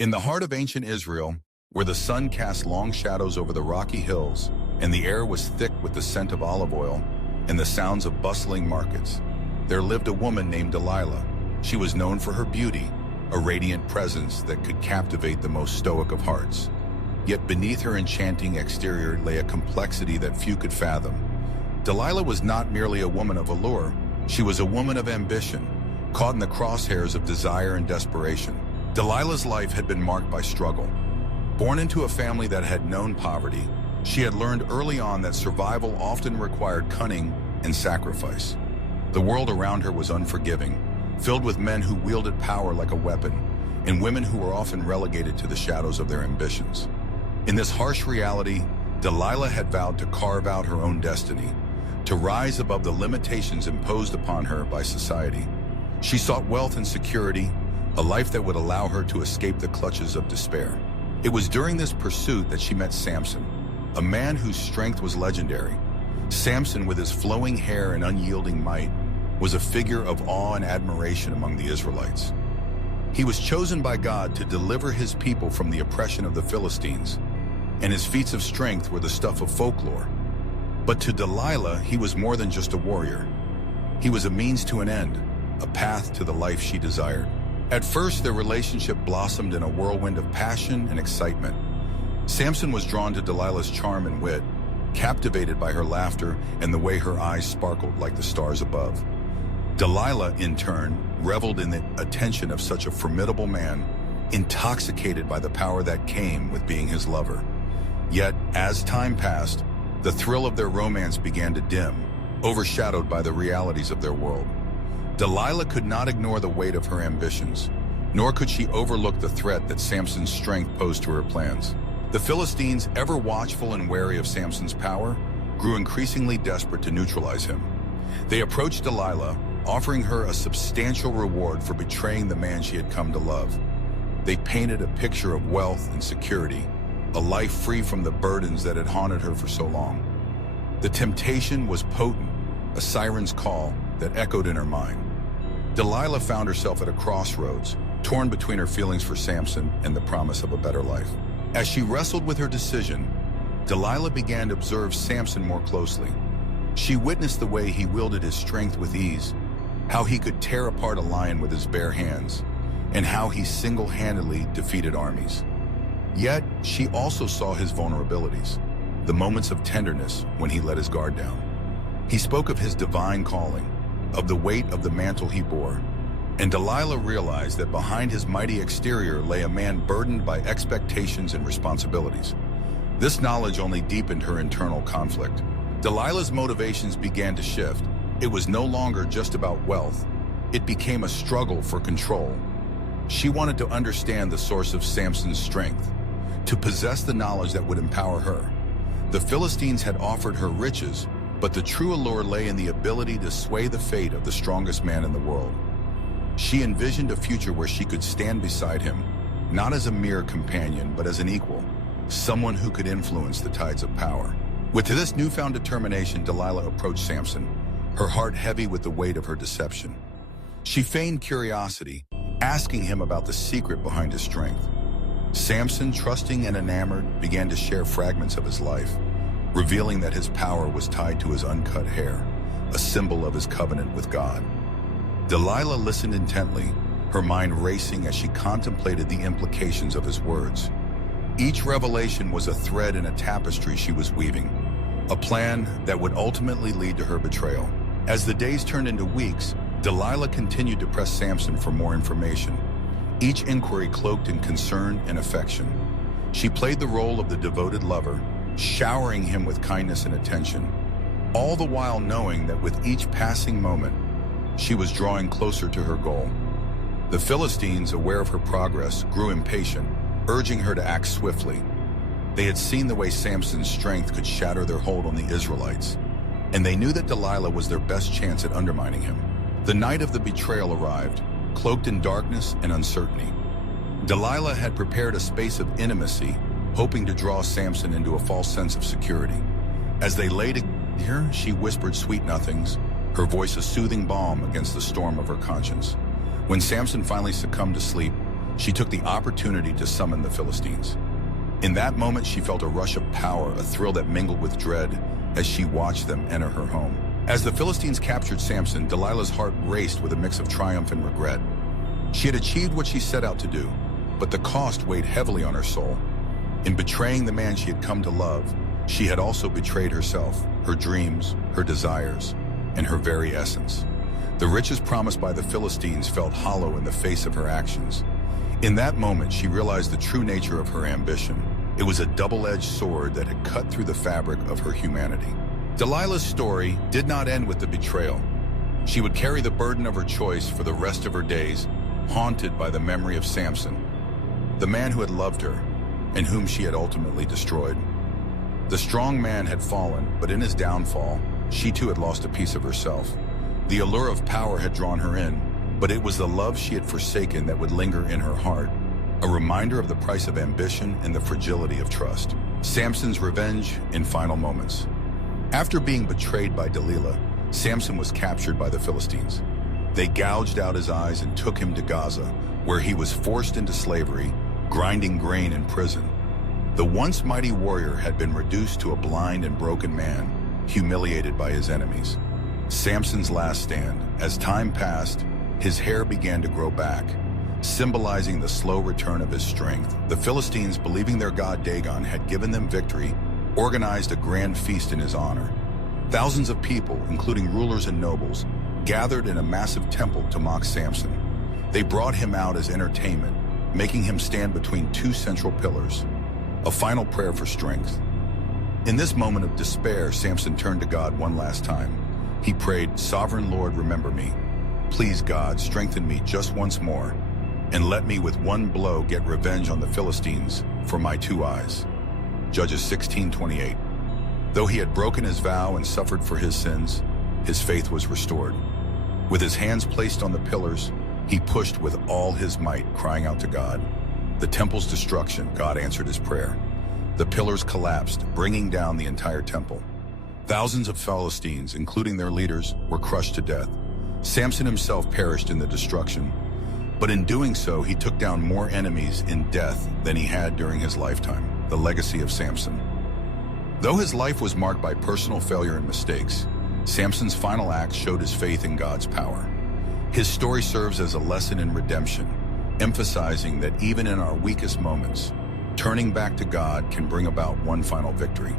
In the heart of ancient Israel, where the sun cast long shadows over the rocky hills and the air was thick with the scent of olive oil and the sounds of bustling markets, there lived a woman named Delilah. She was known for her beauty, a radiant presence that could captivate the most stoic of hearts. Yet beneath her enchanting exterior lay a complexity that few could fathom. Delilah was not merely a woman of allure, she was a woman of ambition, caught in the crosshairs of desire and desperation. Delilah's life had been marked by struggle. Born into a family that had known poverty, she had learned early on that survival often required cunning and sacrifice. The world around her was unforgiving, filled with men who wielded power like a weapon, and women who were often relegated to the shadows of their ambitions. In this harsh reality, Delilah had vowed to carve out her own destiny, to rise above the limitations imposed upon her by society. She sought wealth and security, a life that would allow her to escape the clutches of despair. It was during this pursuit that she met Samson, a man whose strength was legendary. Samson, with his flowing hair and unyielding might, was a figure of awe and admiration among the Israelites. He was chosen by God to deliver his people from the oppression of the Philistines, and his feats of strength were the stuff of folklore. But to Delilah, he was more than just a warrior. He was a means to an end, a path to the life she desired. At first, their relationship blossomed in a whirlwind of passion and excitement. Samson was drawn to Delilah's charm and wit, captivated by her laughter and the way her eyes sparkled like the stars above. Delilah, in turn, reveled in the attention of such a formidable man, intoxicated by the power that came with being his lover. Yet, as time passed, the thrill of their romance began to dim, overshadowed by the realities of their world. Delilah could not ignore the weight of her ambitions, nor could she overlook the threat that Samson's strength posed to her plans. The Philistines, ever watchful and wary of Samson's power, grew increasingly desperate to neutralize him. They approached Delilah, offering her a substantial reward for betraying the man she had come to love. They painted a picture of wealth and security, a life free from the burdens that had haunted her for so long. The temptation was potent, a siren's call that echoed in her mind. Delilah found herself at a crossroads, torn between her feelings for Samson and the promise of a better life. As she wrestled with her decision, Delilah began to observe Samson more closely. She witnessed the way he wielded his strength with ease, how he could tear apart a lion with his bare hands, and how he single-handedly defeated armies. Yet, she also saw his vulnerabilities, the moments of tenderness when he let his guard down. He spoke of his divine calling, of the weight of the mantle he bore, and Delilah realized that behind his mighty exterior lay a man burdened by expectations and responsibilities. This knowledge only deepened her internal conflict. Delilah's motivations began to shift. It was no longer just about wealth. It became a struggle for control. She wanted to understand the source of Samson's strength, to possess the knowledge that would empower her. The Philistines had offered her riches, but the true allure lay in the ability to sway the fate of the strongest man in the world. She envisioned a future where she could stand beside him, not as a mere companion, but as an equal, someone who could influence the tides of power. With this newfound determination, Delilah approached Samson, her heart heavy with the weight of her deception. She feigned curiosity, asking him about the secret behind his strength. Samson, trusting and enamored, began to share fragments of his life, revealing that his power was tied to his uncut hair, a symbol of his covenant with God. Delilah listened intently, her mind racing as she contemplated the implications of his words. Each revelation was a thread in a tapestry she was weaving, a plan that would ultimately lead to her betrayal. As the days turned into weeks, Delilah continued to press Samson for more information, each inquiry cloaked in concern and affection. She played the role of the devoted lover, showering him with kindness and attention, all the while knowing that with each passing moment, she was drawing closer to her goal. The Philistines, aware of her progress, grew impatient, urging her to act swiftly. They had seen the way Samson's strength could shatter their hold on the Israelites, and they knew that Delilah was their best chance at undermining him. The night of the betrayal arrived, cloaked in darkness and uncertainty. Delilah had prepared a space of intimacy, hoping to draw Samson into a false sense of security. As they lay together, she whispered sweet nothings, her voice a soothing balm against the storm of her conscience. When Samson finally succumbed to sleep, she took the opportunity to summon the Philistines. In that moment, she felt a rush of power, a thrill that mingled with dread as she watched them enter her home. As the Philistines captured Samson, Delilah's heart raced with a mix of triumph and regret. She had achieved what she set out to do, but the cost weighed heavily on her soul. In betraying the man she had come to love, she had also betrayed herself, her dreams, her desires, and her very essence. The riches promised by the Philistines felt hollow in the face of her actions. In that moment, she realized the true nature of her ambition. It was a double-edged sword that had cut through the fabric of her humanity. Delilah's story did not end with the betrayal. She would carry the burden of her choice for the rest of her days, haunted by the memory of Samson, the man who had loved her and whom she had ultimately destroyed. The strong man had fallen, but in his downfall, she too had lost a piece of herself. The allure of power had drawn her in, but it was the love she had forsaken that would linger in her heart, a reminder of the price of ambition and the fragility of trust. Samson's revenge in final moments. After being betrayed by Delilah, Samson was captured by the Philistines. They gouged out his eyes and took him to Gaza, where he was forced into slavery, grinding grain in prison. The once mighty warrior had been reduced to a blind and broken man, humiliated by his enemies. Samson's last stand. As time passed, his hair began to grow back, symbolizing the slow return of his strength. The Philistines, believing their god Dagon had given them victory, organized a grand feast in his honor. Thousands of people, including rulers and nobles, gathered in a massive temple to mock Samson. They brought him out as entertainment, making him stand between two central pillars, a final prayer for strength. In this moment of despair, Samson turned to God one last time. He prayed, "Sovereign Lord, remember me. Please, God, strengthen me just once more, and let me with one blow get revenge on the Philistines for my two eyes." Judges 16:28. Though he had broken his vow and suffered for his sins, his faith was restored. With his hands placed on the pillars, he pushed with all his might, crying out to God. The temple's destruction, God answered his prayer. The pillars collapsed, bringing down the entire temple. Thousands of Philistines, including their leaders, were crushed to death. Samson himself perished in the destruction, but in doing so, he took down more enemies in death than he had during his lifetime. The legacy of Samson. Though his life was marked by personal failure and mistakes, Samson's final act showed his faith in God's power. His story serves as a lesson in redemption, emphasizing that even in our weakest moments, turning back to God can bring about one final victory.